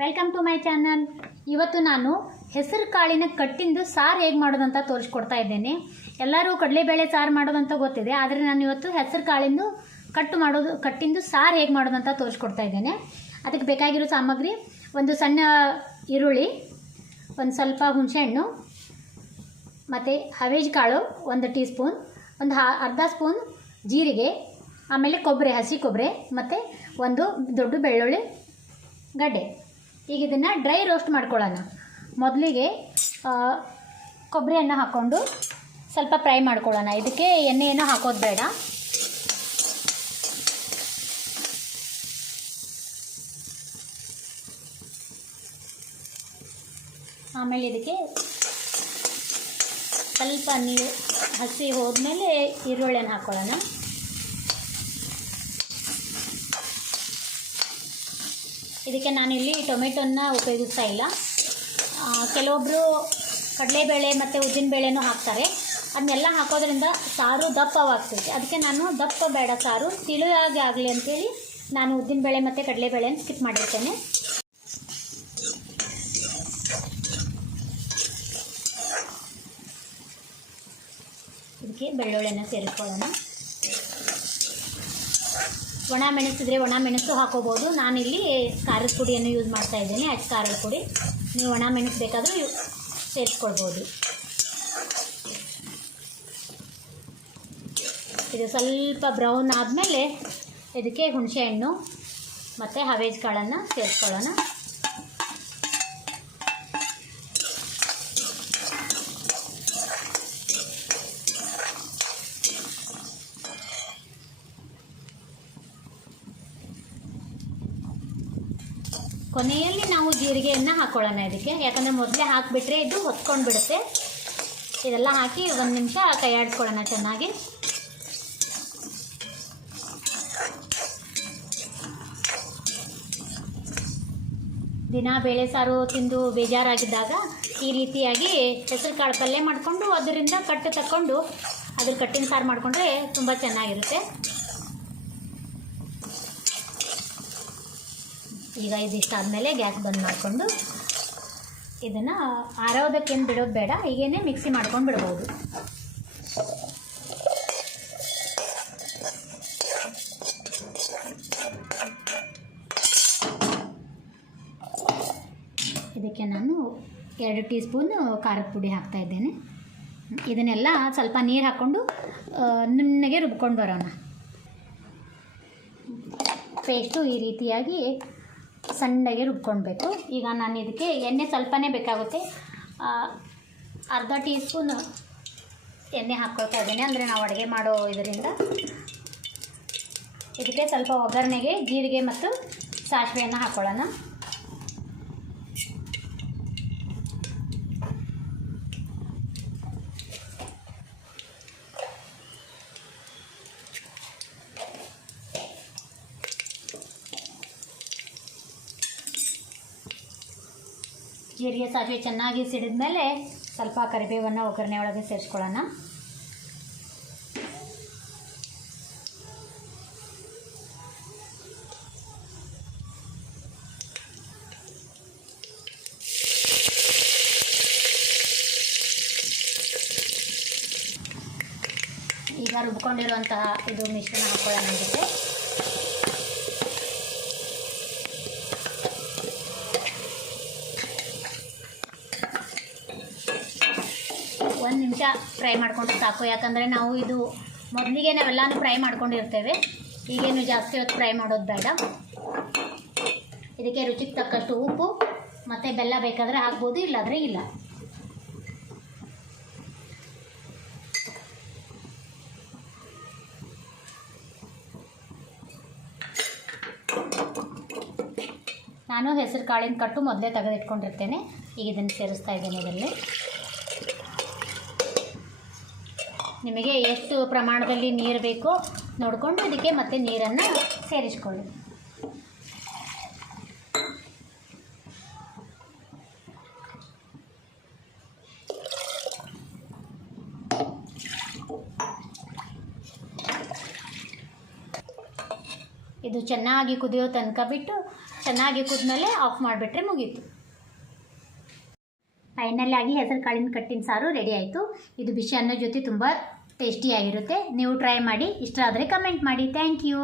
Welcome to my channel. ಇವತ್ತು ನಾನು ಹೆಸರು ಕಾಳಿನ ಕಟ್ಟಿಂದು ಸಾರು ಹೇಗೆ ಮಾಡೋದಂತ ತೋರಿಸ್ಕೊಡ್ತಾ ಇದ್ದೇನೆ. ಎಲ್ಲರೂ ಕಡಲೆಬೇಳೆ ಸಾರು ಮಾಡೋದಂತ ಗೊತ್ತಿದೆ, ಆದರೆ ನಾನು ಇವತ್ತು ಹೆಸರು ಕಾಳಿಂದು ಕಟ್ಟಿಂದು ಸಾರು ಹೇಗೆ ಮಾಡೋದಂತ ತೋರಿಸ್ಕೊಡ್ತಾ ಇದ್ದೇನೆ. ಅದಕ್ಕೆ ಬೇಕಾಗಿರೋ ಸಾಮಗ್ರಿ: ಒಂದು ಸಣ್ಣ ಈರುಳ್ಳಿ, ಒಂದು ಸ್ವಲ್ಪ ಹುಣಸೆಹಣ್ಣು, ಮತ್ತು ಹವೇಜ್ ಕಾಳು 1 ಟೀ ಸ್ಪೂನ್, ಒಂದು ಅರ್ಧ ಸ್ಪೂನ್ ಜೀರಿಗೆ, ಆಮೇಲೆ ಕೊಬ್ಬರಿ, ಹಸಿ ಕೊಬ್ಬರಿ, ಮತ್ತು ಒಂದು ದೊಡ್ಡ ಬೆಳ್ಳುಳ್ಳಿ ಗಡ್ಡೆ. ಈಗ ಇದನ್ನು ಡ್ರೈ ರೋಸ್ಟ್ ಮಾಡ್ಕೊಳ್ಳೋಣ. ಮೊದಲಿಗೆ ಕೊಬ್ಬರಿಯನ್ನು ಹಾಕ್ಕೊಂಡು ಸ್ವಲ್ಪ ಫ್ರೈ ಮಾಡ್ಕೊಳ್ಳೋಣ. ಇದಕ್ಕೆ ಎಣ್ಣೆಯನ್ನು ಹಾಕೋದು ಬೇಡ. ಆಮೇಲೆ ಇದಕ್ಕೆ ಸ್ವಲ್ಪ ನೀರು ಹಸಿ ಹೋದ್ಮೇಲೆ ಈರುಳ್ಳಿಯನ್ನು ಹಾಕ್ಕೊಳ್ಳೋಣ. ಇದಕ್ಕೆ ನಾನಿಲ್ಲಿ ಟೊಮೆಟೊನ ಉಪಯೋಗಿಸ್ತಾ ಇಲ್ಲ. ಕೆಲವೊಬ್ಬರು ಕಡಲೆಬೇಳೆ ಮತ್ತು ಉದ್ದಿನಬೇಳೆನೂ ಹಾಕ್ತಾರೆ. ಅದನ್ನೆಲ್ಲ ಹಾಕೋದ್ರಿಂದ ಸಾರು ದಪ್ಪವಾಗ್ತೈತೆ. ಅದಕ್ಕೆ ನಾನು ದಪ್ಪ ಬೇಡ, ಸಾರು ತಿಳಿಯಾಗಿ ಆಗಲಿ ಅಂಥೇಳಿ ನಾನು ಉದ್ದಿನಬೇಳೆ ಮತ್ತು ಕಡಲೆಬೇಳೆನ ಸ್ಕಿಪ್ ಮಾಡಿರ್ತೇನೆ. ಇದಕ್ಕೆ ಬೆಳ್ಳುಳ್ಳಿನ ಸೇರಿಸ್ಕೊಳ್ಳೋಣ. ಒಣ ಮೆಣಸಿದ್ರೆ ಒಣ ಮೆಣಸು ಹಾಕೋಬೋದು. ನಾನಿಲ್ಲಿ ಖಾರದ ಪುಡಿಯನ್ನು ಯೂಸ್ ಮಾಡ್ತಾ ಇದ್ದೀನಿ, ಅಚ್ಚ ಖಾರದ ಪುಡಿ. ನೀವು ಒಣ ಮೆಣಸು ಬೇಕಾದರೂ ಸೇರಿಸ್ಕೊಳ್ಬೋದು. ಇದು ಸ್ವಲ್ಪ ಬ್ರೌನ್ ಆದಮೇಲೆ ಇದಕ್ಕೆ ಹುಣಸೆಹಣ್ಣು ಮತ್ತು ಹವೇಜ್ ಕಾಳನ್ನು ಸೇರಿಸ್ಕೊಳ್ಳೋಣ. ಕೊನೆಯಲ್ಲಿ ನಾವು ಜೀರಿಗೆಯನ್ನು ಹಾಕ್ಕೊಳ್ಳೋಣ ಇದಕ್ಕೆ, ಯಾಕಂದರೆ ಮೊದಲೇ ಹಾಕಿಬಿಟ್ರೆ ಇದು ಹೊತ್ಕೊಂಡು ಬಿಡುತ್ತೆ. ಇದೆಲ್ಲ ಹಾಕಿ 1 ನಿಮಿಷ ಕೈ ಆಡಿಸ್ಕೊಳ್ಳೋಣ ಚೆನ್ನಾಗಿ. ದಿನ ಬೇಳೆ ಸಾರು ತಿಂದು ಬೇಜಾರಾಗಿದ್ದಾಗ ಈ ರೀತಿಯಾಗಿ ಹೆಸರು ಕಾಳು ಪಲ್ಯ ಮಾಡಿಕೊಂಡು ಅದರಿಂದ ಕಟ್ಟು ತಕ್ಕೊಂಡು ಅದ್ರ ಕಟ್ಟಿನ ಸಾರು ಮಾಡಿಕೊಂಡ್ರೆ ತುಂಬ ಚೆನ್ನಾಗಿರುತ್ತೆ. ಈಗ ಇದಿಷ್ಟ ಆದಮೇಲೆ ಗ್ಯಾಸ್ ಬಂದ್ ಮಾಡಿಕೊಂಡು ಇದನ್ನು ಆರೋದಕ್ಕೇನು ಬಿಡೋದು ಬೇಡ, ಹೀಗೇ ಮಿಕ್ಸಿ ಮಾಡ್ಕೊಂಡು ಬಿಡ್ಬೋದು. ಇದಕ್ಕೆ ನಾನು 2 ಟೀ ಸ್ಪೂನ್ ಖಾರದ ಪುಡಿ ಹಾಕ್ತಾಯಿದ್ದೇನೆ. ಇದನ್ನೆಲ್ಲ ಸ್ವಲ್ಪ ನೀರು ಹಾಕ್ಕೊಂಡು ನುಣ್ಣಗೆ ರುಬ್ಕೊಂಡು ಬರೋಣ. ಪೇಸ್ಟು ಈ ರೀತಿಯಾಗಿ ಸಣ್ಣಗೆ ರುಬ್ಕೊಳ್ಬೇಕು. ಈಗ ನಾನು ಇದಕ್ಕೆ ಎಣ್ಣೆ ಸ್ವಲ್ಪನೇ ಬೇಕಾಗುತ್ತೆ. ಅರ್ಧ ಟೀ ಸ್ಪೂನ್ ಎಣ್ಣೆ ಹಾಕ್ಕೊಳ್ತಾ ಇದ್ದೀನಿ, ಅಂದರೆ ನಾವು ಅಡುಗೆ ಮಾಡೋ ಇದರಿಂದ. ಇದಕ್ಕೆ ಸ್ವಲ್ಪ ಒಗ್ಗರಣೆಗೆ ಜೀರಿಗೆ ಮತ್ತು ಸಾಸಿವೆಯನ್ನು ಹಾಕ್ಕೊಳ್ಳೋಣ. ಜೀರಿಗೆ ಸಾಸಿವೆ ಚೆನ್ನಾಗಿ ಸಿಡಿದ ಮೇಲೆ ಸ್ವಲ್ಪ ಕರಿಬೇವನ್ನು ಒಗ್ಗರಣೆ ಒಳಗೆ ಸೇರಿಸ್ಕೊಳ್ಳೋಣ. ಈಗ ರುಬ್ಕೊಂಡಿರುವಂತಹ ಇದು ಮಿಶ್ರಣ ಹಾಕ್ಕೊಳ್ಳೋಣ. ಇದಕ್ಕೆ ಒಂದು ನಿಮಿಷ ಫ್ರೈ ಮಾಡಿಕೊಂಡ್ರೆ ಸಾಕು, ಯಾಕಂದರೆ ನಾವು ಇದು ಮೊದಲಿಗೆ ನಾವೆಲ್ಲನೂ ಫ್ರೈ ಮಾಡ್ಕೊಂಡಿರ್ತೇವೆ. ಈಗೇನು ಜಾಸ್ತಿ ಹೊತ್ತು ಫ್ರೈ ಮಾಡೋದು ಬೇಡ. ಇದಕ್ಕೆ ರುಚಿಗೆ ತಕ್ಕಷ್ಟು ಉಪ್ಪು ಮತ್ತು ಬೆಲ್ಲ ಬೇಕಾದರೆ ಹಾಕ್ಬೋದು, ಇಲ್ಲಾದರೆ ಇಲ್ಲ. ನಾನು ಹೆಸರು ಕಾಳಿನ ಕಟ್ಟು ಮೊದಲೇ ತೆಗೆದಿಟ್ಕೊಂಡಿರ್ತೇನೆ. ಈಗ ಇದನ್ನು ಸೇರಿಸ್ತಾ ಇದ್ದೇನೆ. ಇದರಲ್ಲಿ ನಿಮಗೆ ಎಷ್ಟು ಪ್ರಮಾಣದಲ್ಲಿ ನೀರು ಬೇಕೋ ನೋಡಿಕೊಂಡು ಇದಕ್ಕೆ ಮತ್ತೆ ನೀರನ್ನು ಸೇರಿಸ್ಕೊಳ್ಳಿ. ಇದು ಚೆನ್ನಾಗಿ ಕುದಿಯೋ ತನಕ ಬಿಟ್ಟು ಚೆನ್ನಾಗಿ ಕುದ್ಮೇಲೆ ಆಫ್ ಮಾಡಿಬಿಟ್ರೆ ಮುಗೀತು. ಫೈನಲಿ ಆಗಿ ಹೆಸರು ಕಾಳಿನ ಕಟ್ಟಿನ ಸಾರು ರೆಡಿ ಆಯಿತು. ಇದು ಬಿಸಿ ಅನ್ನೋ ಜೊತೆ ತುಂಬ ಟೇಸ್ಟಿಯಾಗಿರುತ್ತೆ. ನೀವು ಟ್ರೈ ಮಾಡಿ, ಇಷ್ಟ ಆದರೆ ಕಮೆಂಟ್ ಮಾಡಿ. Thank you.